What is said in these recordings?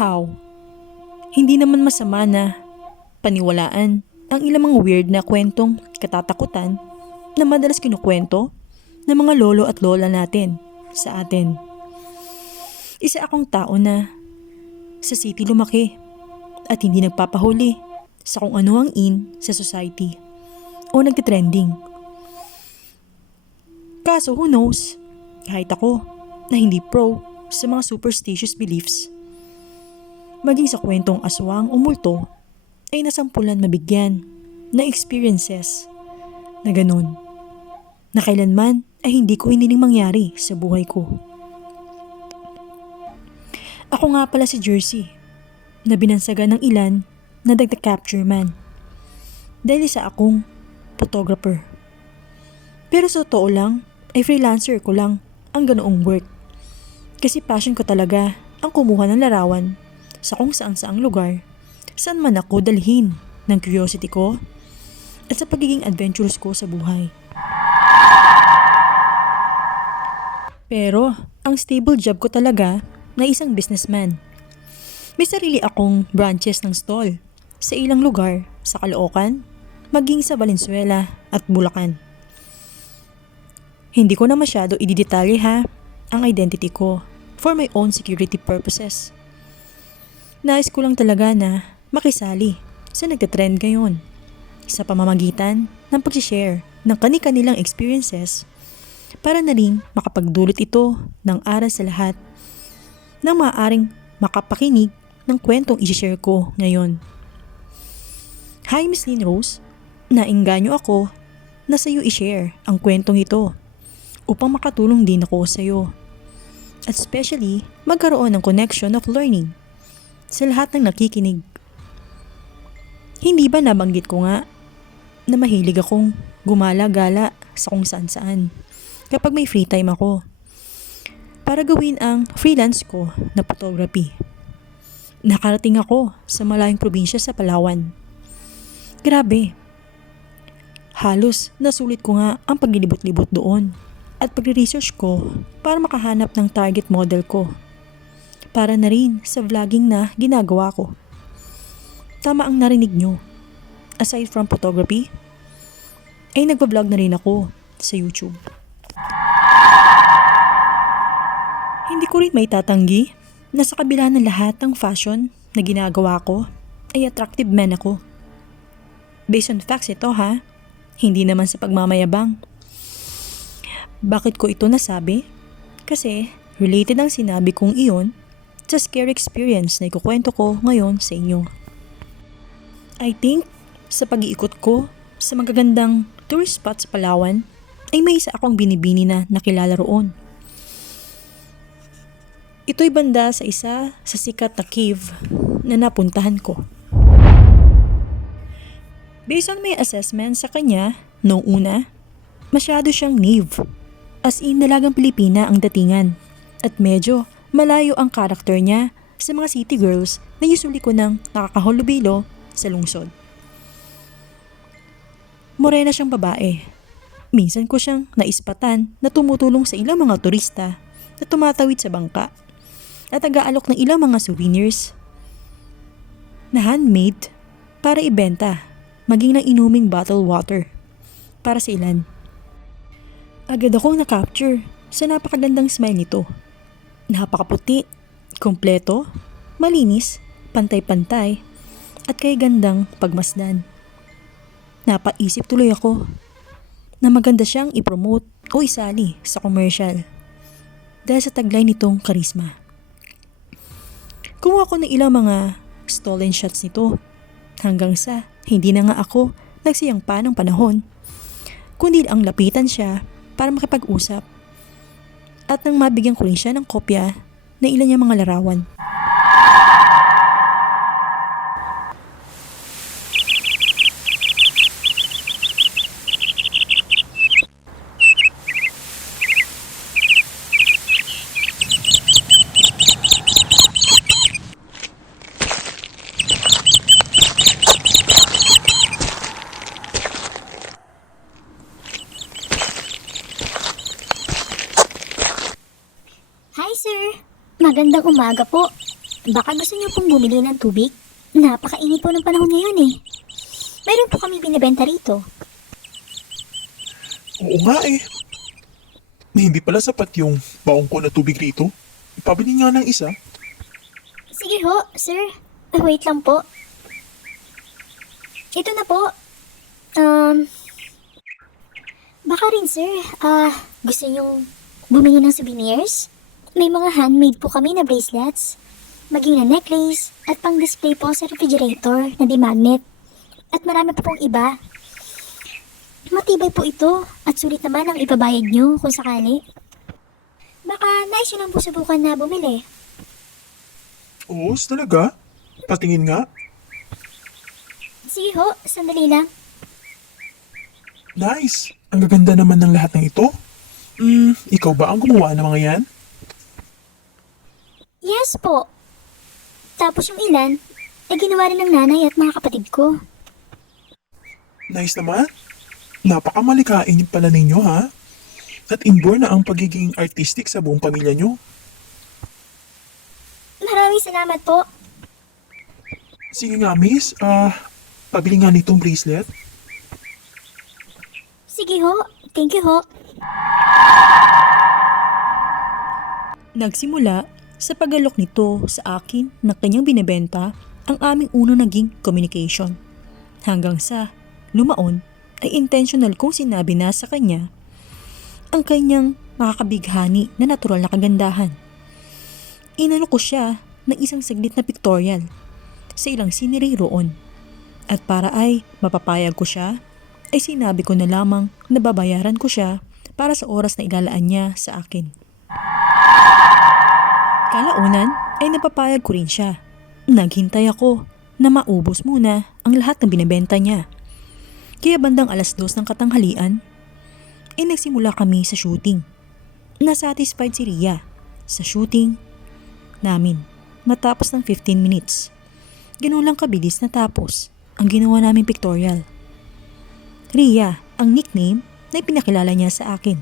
Somehow, hindi naman masama na paniwalaan ang ilang mga weird na kwentong katatakutan na madalas kinukwento ng mga lolo at lola natin sa atin. Isa akong tao na sa city lumaki at hindi nagpapahuli sa kung ano ang in sa society o nagtitrending. Kaso who knows, kahit ako na hindi pro sa mga superstitious beliefs, maging sa kwentong aswang o multo ay nasampulan mabigyan na experiences na ganun na kailanman ay hindi ko hiniling mangyari sa buhay ko. Ako nga pala si Jersey na binansagan ng ilan na capture man dahil sa akong photographer. Pero sa totoo lang ay freelancer ko lang ang ganoong work kasi passion ko talaga ang kumuha ng larawan sa kung saan-saang lugar saan man ako dalhin ng curiosity ko at sa pagiging adventurous ko sa buhay. Pero ang stable job ko talaga na isang businessman. May sarili akong branches ng stall sa ilang lugar sa Caloocan, maging sa Valenzuela at Bulacan. Hindi ko na masyado ididetalye ha ang identity ko for my own security purposes. Nais ko lang talaga na makisali sa nagtatrend ngayon sa pamamagitan ng pag-share ng kani-kanilang experiences para na rin makapagdulot ito ng aral sa lahat ng maaaring makapakinig ng kwentong i-share ko ngayon. Hi Miss Lynn Rose, naengganyo ako na sa iyo i-share ang kwentong ito upang makatulong din ako sa iyo at especially magkaroon ng connection of learning sa lahat ng nakikinig. Hindi ba nabanggit ko nga na mahilig akong gumala-gala sa kung saan-saan kapag may free time ako para gawin ang freelance ko na photography. Nakarating ako sa malayong probinsya sa Palawan. Grabe. Halos nasulit ko nga ang paglilibot-libot doon at pagre-research ko para makahanap ng target model ko para na rin sa vlogging na ginagawa ko. Tama ang narinig nyo. Aside from photography, ay nagpa-vlog na rin ako sa YouTube. Hindi ko rin may tatanggi na sa kabila ng lahat ng fashion na ginagawa ko ay attractive man ako. Based on facts ito ha, hindi naman sa pagmamayabang. Bakit ko ito nasabi? Kasi related ang sinabi kong iyon sa scary experience na ikukwento ko ngayon sa inyo. I think sa pag-iikot ko sa magagandang tourist spot sa Palawan ay may isa akong binibini na nakilala roon. Ito'y banda sa isa sa sikat na cave na napuntahan ko. Based on my assessment sa kanya noong una, masyado siyang naive. As in dalagang Pilipina ang datingan at medyo malayo ang karakter niya sa mga city girls na usually ko nang nakakahulubilo sa lungsod. Morena siyang babae. Minsan ko siyang naispatan na tumutulong sa ilang mga turista na tumatawid sa bangka at nag-aalok ng ilang mga souvenirs na handmade para ibenta, maging ng inuming bottled water para sa ilan. Agad akong na-capture sa napakagandang smile nito. Napakaputi, kompleto, malinis, pantay-pantay, at kay gandang pagmasdan. Napaisip tuloy ako na maganda siyang i-promote o isali sa commercial dahil sa taglay nitong karisma. Kumuha ko ng ilang mga stolen shots nito hanggang sa hindi na nga ako nagsiyang pa ng panahon kundi ang lapitan siya para makipag-usap at nang mabigyan ko rin siya ng kopya ng ilan niyang mga larawan. Hi sir, magandang umaga po. Baka gusto niyo pong bumili ng tubig? Napakainit po ng panahon ngayon eh. Meron po kami binibenta rito. Oo nga eh. Hindi pala sapat yung baong ko na tubig rito. Ipabili nga ng isa. Sige ho, sir. Wait lang po. Ito na po. Baka rin sir, gusto niyong bumili ng souvenirs? May mga handmade po kami na bracelets, maging na necklace, at pang-display po sa refrigerator na di-magnet. At marami pa pong iba. Matibay po ito at sulit naman ang ibabayad niyo kung sakali. Baka nais nyo lang po subukan na bumili. Oo, talaga? Patingin nga. Sige ho, sandali lang. Nice. Ang gaganda naman ng lahat ng ito. Ikaw ba ang gumawa ng mga yan? Yes po. Tapos yung ilan, ay ginawa rin ng nanay at mga kapatid ko. Nice naman. Napakamalikain pala ninyo ha. At inborn na ang pagiging artistic sa buong pamilya nyo. Maraming salamat po. Sige nga miss, pabili nga nitong bracelet. Sige ho, thank you ho. Nagsimula sa pag-alok nito sa akin na kanyang binebenta ang aming unang naging communication. Hanggang sa lumaon ay intentional kong sinabi na sa kanya ang kanyang makakabighani na natural na kagandahan. Inalok ko siya ng isang saglit na pictorial sa ilang scenery roon. At para ay mapapayag ko siya, ay sinabi ko na lamang na babayaran ko siya para sa oras na ilalaan niya sa akin. Kalaunan ay napapayag ko rin siya. Naghintay ako na maubos muna ang lahat ng binebenta niya. Kaya bandang 2:00 ng katanghalian, ay nagsimula kami sa shooting. Nasatisfied si Ria sa shooting namin matapos ng 15 minutes. Ganoon lang kabilis natapos ang ginawa naming pictorial. Ria ang nickname na ipinakilala niya sa akin.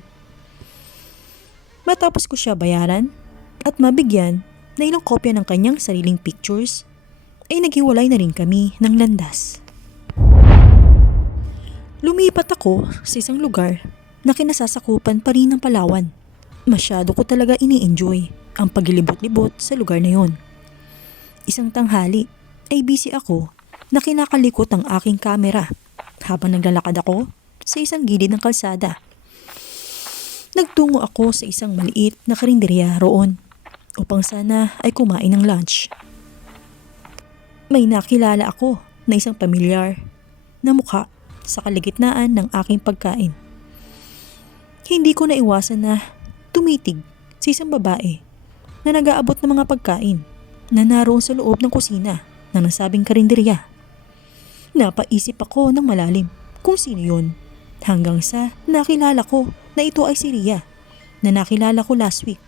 Matapos ko siya bayaran at mabigyan na ilang kopya ng kanyang sariling pictures, ay naghiwalay na rin kami ng landas. Lumipat ako sa isang lugar na kinasasakupan pa rin ng Palawan. Masyado ko talaga ini-enjoy ang paglilibot-libot sa lugar na yon. Isang tanghali ay busy ako na kinakalikot ang aking kamera habang naglalakad ako sa isang gilid ng kalsada. Nagtungo ako sa isang maliit na karinderya roon upang sana ay kumain ng lunch. May nakilala ako na isang pamilyar na mukha sa kalagitnaan ng aking pagkain. Hindi ko naiwasan na tumitig sa isang babae na nag-aabot ng mga pagkain na naroon sa loob ng kusina ng nasabing karinderya. Napaisip ako ng malalim kung sino yun hanggang sa nakilala ko na ito ay si Ria na nakilala ko last week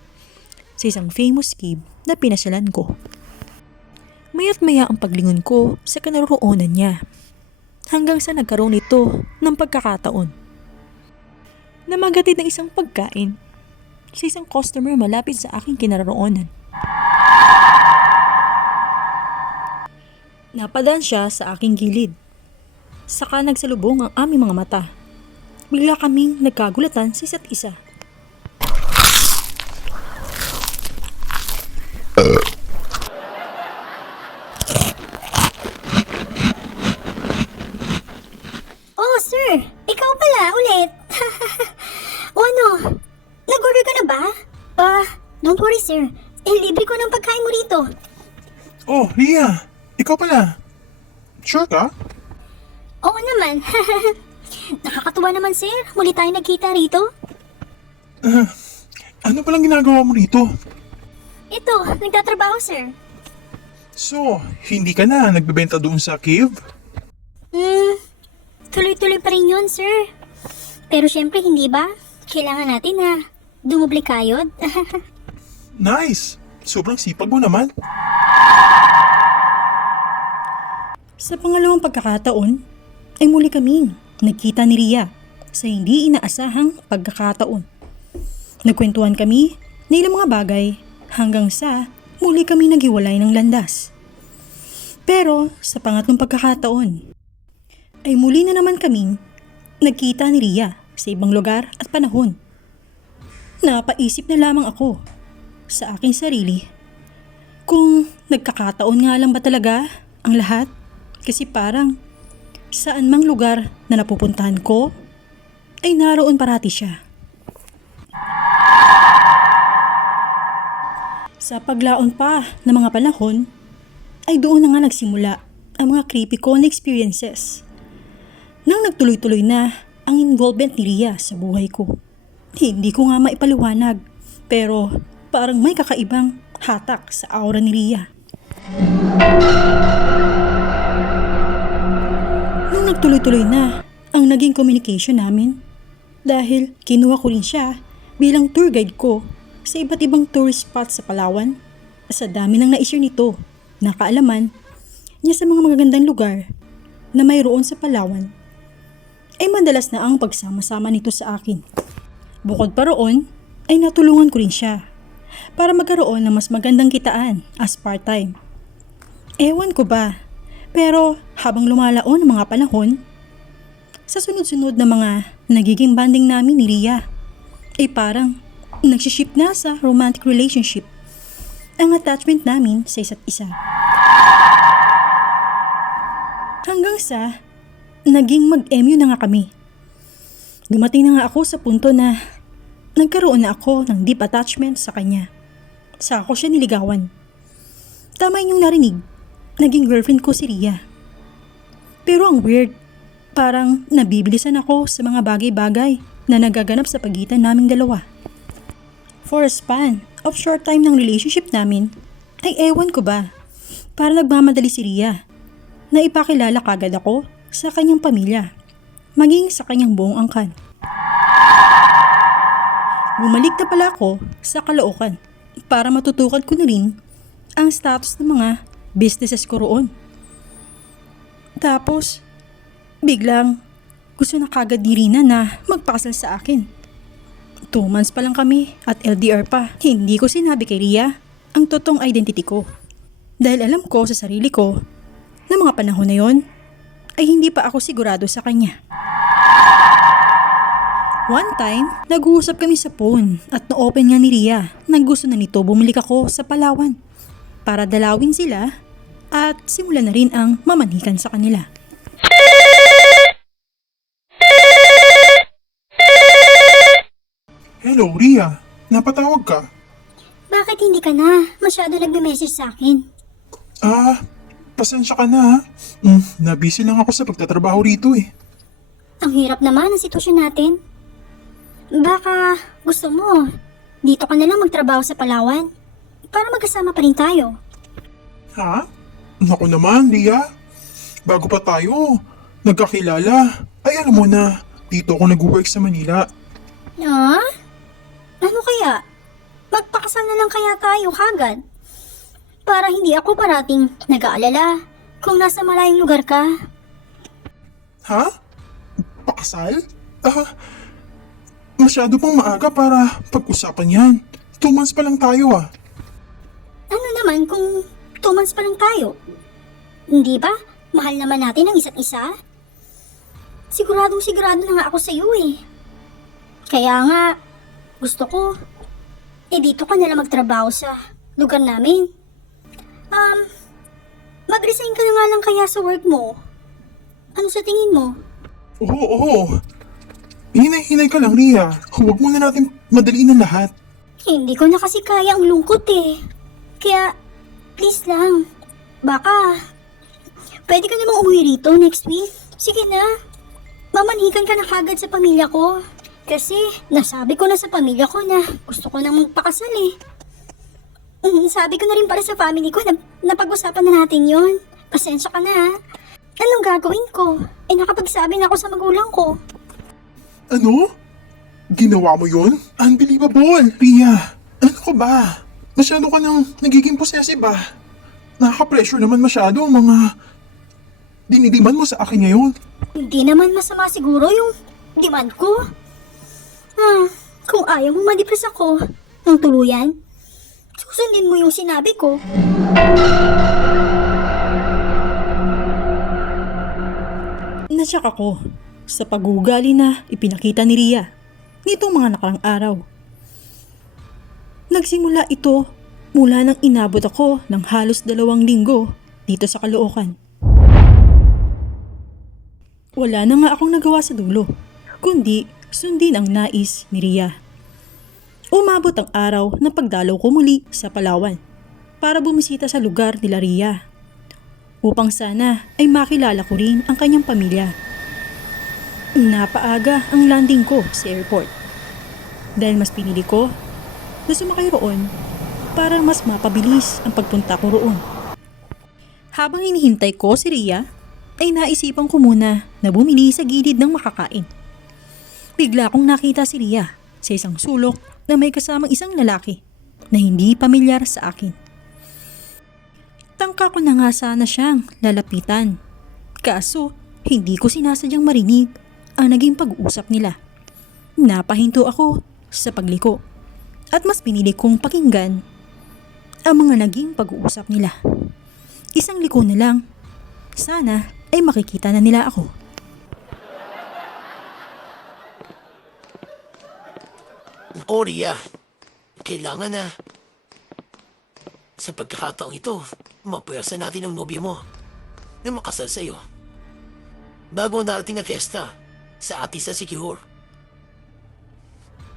sa isang famous cave na pinasyalan ko. Maya't maya ang paglingon ko sa kinaroroonan niya hanggang sa nagkaroon ito ng pagkakataon na magatid ng isang pagkain sa isang customer malapit sa aking kinaroroonan. Napadaan siya sa aking gilid. Saka nagsalubong ang aming mga mata. Bigla kaming nagkagulatan sa isa't isa. Oh, sir! Ikaw pala ulit! O ano? Nag-order ka na ba? Don't worry, sir. Libre ko ng pagkain mo rito. Oh, Ria! Ikaw pala. Sure ka? Oo naman. Nakakatuwa naman, sir. Muli tayo nagkita rito. Ano palang ginagawa mo rito? Ito, nagtatrabaho, sir. So, hindi ka na nagbebenta doon sa cave? Tuloy-tuloy pa rin yun, sir. Pero syempre, hindi ba? Kailangan natin na dumubli kayod. Nice! Sobrang sipag mo naman. Sa pangalawang pagkakataon, ay muli kaming nagkita ni Ria sa hindi inaasahang pagkakataon. Nagkwentuhan kami ng ilang mga bagay hanggang sa muli kami naghiwalay ng landas. Pero sa pangatlong pagkakataon, ay muli na naman kaming nagkita ni Ria sa ibang lugar at panahon. Napaisip na lamang ako sa aking sarili kung nagkakataon nga lang ba talaga ang lahat, kasi parang saan mang lugar na napupuntahan ko ay naroon parati siya. Sa paglaon pa ng mga panahon, ay doon na nga nagsimula ang mga creepy ko na experiences. Nang nagtuloy-tuloy na ang involvement ni Ria sa buhay ko. Hindi ko nga maipaliwanag, pero parang may kakaibang hatak sa aura ni Ria. Nung nagtuloy-tuloy na ang naging communication namin, dahil kinuha ko rin siya bilang tour guide ko sa iba't ibang tourist spots sa Palawan. Sa dami ng na-share nito, nakaalaman niya sa mga magagandang lugar na mayroon sa Palawan, ay madalas na ang pagsama-sama nito sa akin. Bukod pa roon, ay natulungan ko rin siya para magkaroon ng mas magandang kitaan as part-time. Ewan ko ba, pero habang lumalaon ang mga panahon, sa sunod-sunod na mga nagiging banding namin ni Ria, ay parang nagsiship na sa romantic relationship ang attachment namin sa isa't isa. Hanggang sa naging mag-MU na nga kami. Dumating na nga ako sa punto na nagkaroon na ako ng deep attachment sa kanya. Saka ko siya niligawan. Tama yung narinig, naging girlfriend ko si Ria. Pero ang weird, parang nabibilisan ako sa mga bagay-bagay na nagaganap sa pagitan naming dalawa. For a span of short time ng relationship namin, ay ewan ko ba, para nagmamadali si Ria na ipakilala kagad ako sa kanyang pamilya, maging sa kanyang buong angkan. Bumalik na pala ako sa Caloocan para matutukan ko na rin ang status ng mga businesses ko roon. Tapos, biglang gusto na kagad ni Rina na magpakasal sa akin. 2 months pa lang kami at LDR pa. Hindi ko sinabi kay Ria ang totoong identity ko. Dahil alam ko sa sarili ko na mga panahon na yon ay hindi pa ako sigurado sa kanya. One time, nag-uusap kami sa phone at na-open nga ni Ria na gusto na nito bumalik ako sa Palawan para dalawin sila at simulan na rin ang mamanhikan sa kanila. Hello, Ria. Napatawag ka? Bakit hindi ka na? Masyado nagme-message sa akin. Pasensya ka na ha. Nabisi lang ako sa pagtatrabaho rito eh. Ang hirap naman ang sitwasyon natin. Baka gusto mo, dito ka na lang magtrabaho sa Palawan para magkasama pa rin tayo. Ha? Naku naman, Ria. Bago pa tayo nagkakilala, ay alam mo na, dito ako nag-work sa Manila. Ah? Ano kaya? Magpakasal na lang kaya tayo kagad? Para hindi ako parating nag-aalala kung nasa malayong lugar ka. Ha? Pakasal? Masyado pang maaga para pag-usapan yan. 2 months pa lang tayo ah. Ano naman kung 2 months pa lang tayo? Hindi ba? Mahal naman natin ang isa't isa. Siguradong-sigurado na nga ako sa iyo eh. Kaya nga, gusto ko, dito ka nalang magtrabaho sa lugar namin. Mag-resign ka na nga lang kaya sa work mo. Ano sa tingin mo? Oo. Hinay-hinay ka lang, Ria. Huwag muna natin madaliin ang lahat. Hindi ko na kasi kaya ang lungkot eh. Kaya, please lang, baka, pwede ka namang umuwi rito next week. Sige na, mamanhikan ka na kagad sa pamilya ko. Kasi, nasabi ko na sa pamilya ko na gusto ko nang magpakasal eh. Sabi ko na rin para sa family ko na napag-usapan na natin yon. Pasensya ka na ha. Anong gagawin ko? Nakapagsabi na ako sa magulang ko. Ano? Ginawa mo yun? Unbelievable, Ria. Ano ka ba? Masyado ka nang nagiging possessive ba? Nakaka-pressure naman masyado ang mga dinidiman mo sa akin ngayon. Hindi naman masama siguro yung demand ko. Kung ayaw mo ma-depress ako ng tuluyan, susundin mo yung sinabi ko. Nasyak ako sa pag-uugali na ipinakita ni Ria nitong mga nakarang araw. Nagsimula ito mula nang inabot ako ng halos 2 linggo dito sa Caloocan. Wala na nga akong nagawa sa dulo, kundi sundin ang nais ni Ria. Umabot ang araw na pagdalaw ko muli sa Palawan para bumisita sa lugar nila Ria, upang sana ay makilala ko rin ang kanyang pamilya. Napaaga ang landing ko sa airport dahil mas pinili ko na sumakay roon para mas mapabilis ang pagpunta ko roon. Habang hinihintay ko si Ria, ay naisipan ko muna na bumili sa gilid ng makakain. Bigla kong nakita si Ria sa isang sulok na may kasamang isang lalaki na hindi pamilyar sa akin. Tangka ko na nga sana siyang lalapitan, kaso hindi ko sinasadyang marinig ang naging pag-uusap nila. Napahinto ako sa pagliko at mas pinili kong pakinggan ang mga naging pag-uusap nila. Isang liko na lang, sana ay makikita na nila ako. O Ria, kailangan na. Sa pagkakataong ito, mapwersa natin ang nobyo mo na makasal sa'yo. Bago ang darating na fiesta sa atin sa Sikihor.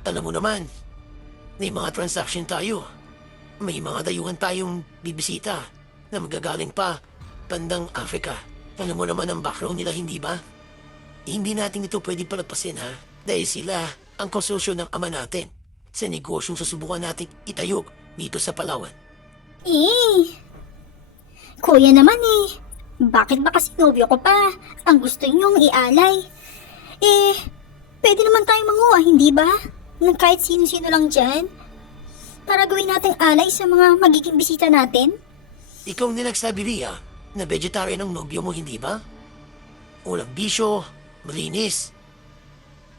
Alam mo naman, may mga transaction tayo. May mga dayuhan tayong bibisita na magagaling pa bandang Africa. Alam mo naman ang background nila, hindi ba? Hindi natin ito pwedeng palagpasin, ha? Dahil sila ang konsorsyo ng ama natin sa negosyong susubukan nating itayog dito sa Palawan. Kuya naman bakit ba kasi nobyo ko pa ang gusto niyong ialay? Pwede naman tayong manguha, hindi ba? Ng kahit sino-sino lang dyan para gawin nating alay sa mga magiging bisita natin? Ikaw ang nagsabi, Ria, na vegetarian ang nobyo mo, hindi ba? Walang bisyo, malinis.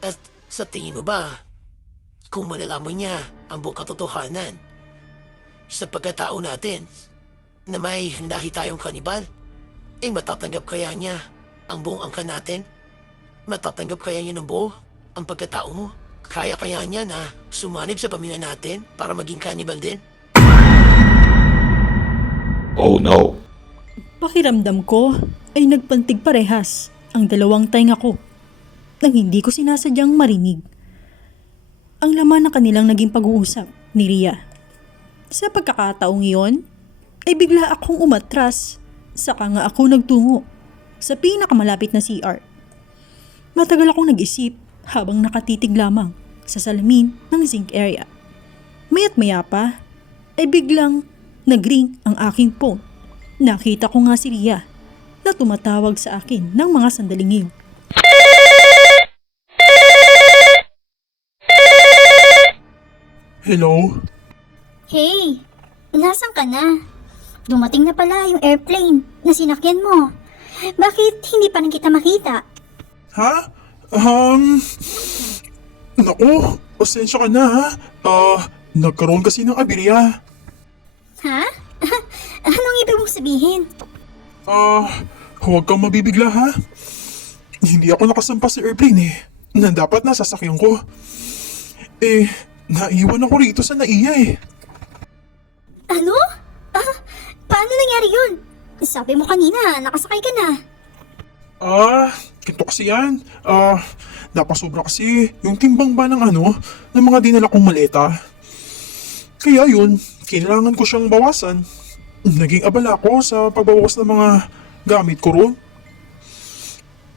At sa tingin mo ba, kung malalaman niya ang buong katotohanan sa pagkatao natin na may lahi tayong kanibal, matatanggap kaya niya ang buong angkan natin? Matatanggap kaya niya ng buo ang pagkatao mo? Kaya kaya niya na sumanib sa pamilya natin para maging kanibal din? Oh no. Pakiramdam ko ay nagpantig parehas ang 2 tainga ko nang hindi ko sinasadyang marinig ang laman ng kanilang naging pag-uusap ni Ria. Sa pagkakataong iyon, ay bigla akong umatras, saka nga ako nagtungo sa pinakamalapit na CR. Matagal akong nag-isip habang nakatitig lamang sa salamin ng zinc area. Maya't maya pa, ay biglang nag-ring ang aking phone. Nakita ko nga si Ria na tumatawag sa akin ng mga sandaling iyon. Hello? Hey, nasan ka na? Dumating na pala yung airplane na sinakyan mo. Bakit hindi pa rin kita makita? Ha? Naku, pasensya ka na ha. Nagkaroon kasi ng aberya. Ha? Anong ibig mong sabihin? Huwag kang mabibigla ha. Hindi ako nakasampa sa airplane na dapat nasasakyan ko. Naiwan ako rito sa NAIA Ano? Paano nangyari yun? Sabi mo kanina, nakasakay ka na. Kito kasi yan. Napasobra kasi yung timbang ba ng ng mga dinala kong maleta. Kaya yun, kailangan ko siyang bawasan. Naging abala ko sa pagbabawas ng mga gamit ko roon.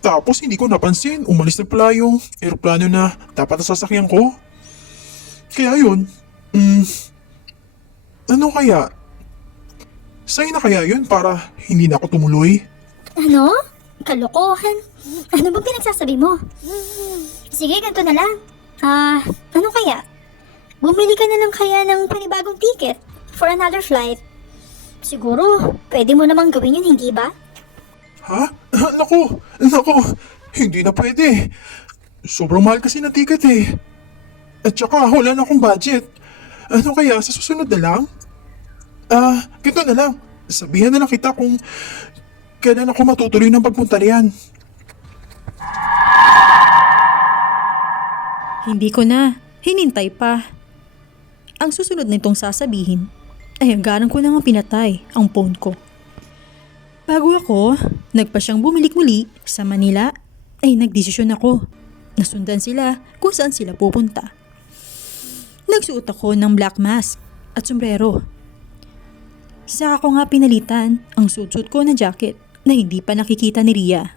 Tapos hindi ko napansin, umalis na pala yung aeroplano na dapat nasasakyan ko. Kaya yun, ano kaya? Sa'yo na kaya yun para hindi na ako tumuloy? Ano? Kalokohan? Ano bang pinagsasabi mo? Sige, ganito na lang. Ano kaya? Bumili ka na lang kaya ng panibagong ticket for another flight. Siguro, pwede mo namang gawin yun, hindi ba? Ha? Naku, hindi na pwede. Sobrang mahal kasi ng ticket At saka wala na akong budget. Ano kaya, sa susunod na lang? Ganito na lang. Sabihan na lang kita kung kailan ako matutuloy ng pagpunta riyan. Hindi ko na. Hinintay pa. Ang susunod nitong sasabihin ay agaran ko na nga pinatay ang phone ko. Bago ako, nagpa siyang bumalik muli sa Manila, ay nagdesisyon ako. Nasundan sila kung saan sila pupunta. Nagsuot ako ng black mask at sombrero. Saka ko nga pinalitan ang suit ko na jacket na hindi pa nakikita ni Ria.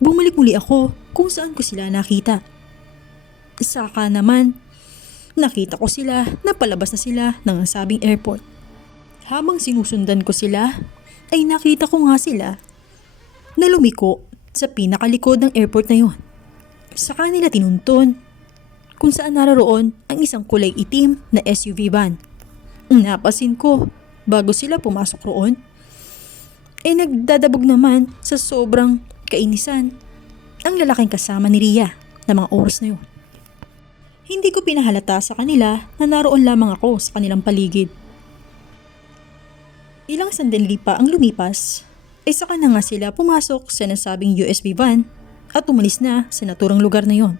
Bumalik muli ako kung saan ko sila nakita. Saka naman, nakita ko sila na palabas na sila ng nasabing airport. Habang sinusundan ko sila, ay nakita ko nga sila na lumiko sa pinakalikod ng airport na yon. Sa kanila tinuntun kung saan naroon ang isang kulay itim na SUV van. Napasin ko bago sila pumasok roon. Nagdadabog naman sa sobrang kainisan ang lalaking kasama ni Ria na mga oras na yun. Hindi ko pinahalata sa kanila na naroon lamang ako sa kanilang paligid. Ilang sandali pa ang lumipas, ay saka na nga sila pumasok sa nasabing USB van at umalis na sa naturang lugar na yon.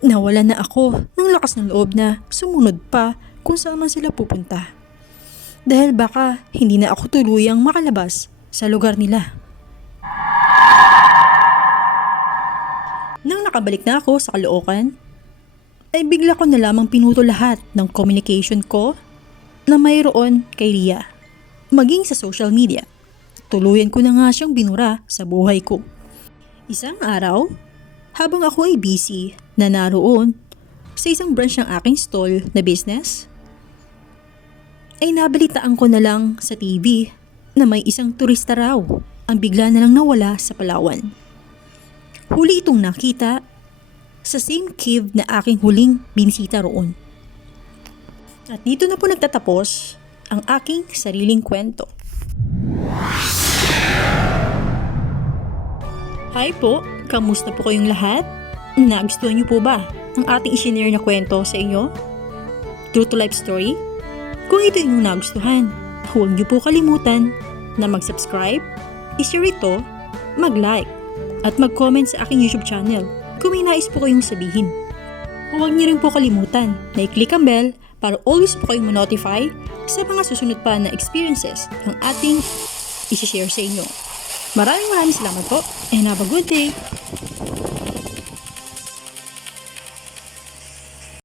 Nawala na ako ng lakas ng loob na sumunod pa kung saan man sila pupunta. Dahil baka hindi na ako tuluyang makalabas sa lugar nila. Nang nakabalik na ako sa Caloocan, ay bigla ko na lamang pinuto lahat ng communication ko na mayroon kay Ria. Maging sa social media, tuluyan ko na nga siyang binura sa buhay ko. Isang araw, habang ako ay busy na naroon sa isang branch ng aking stall na business, ay nabalitaan ko na lang sa TV na may isang turista raw ang bigla na lang nawala sa Palawan. Huli itong nakita sa same cave na aking huling binisita roon. At dito na po nagtatapos ang aking sariling kwento. Hi po, kamusta po kayong lahat? Nagustuhan niyo po ba ang ating isinare na kwento sa inyo? True to life story? Kung ito inyong nagustuhan, huwag niyo po kalimutan na mag-subscribe, i-share ito, mag-like, at mag-comment sa aking YouTube channel kung may nais po kayong sabihin. Huwag niyo rin po kalimutan na i-click ang bell para always po kayong ma-notify sa mga susunod pa na experiences ng ating isi-share sa inyo. Maraming salamat po and have a good day!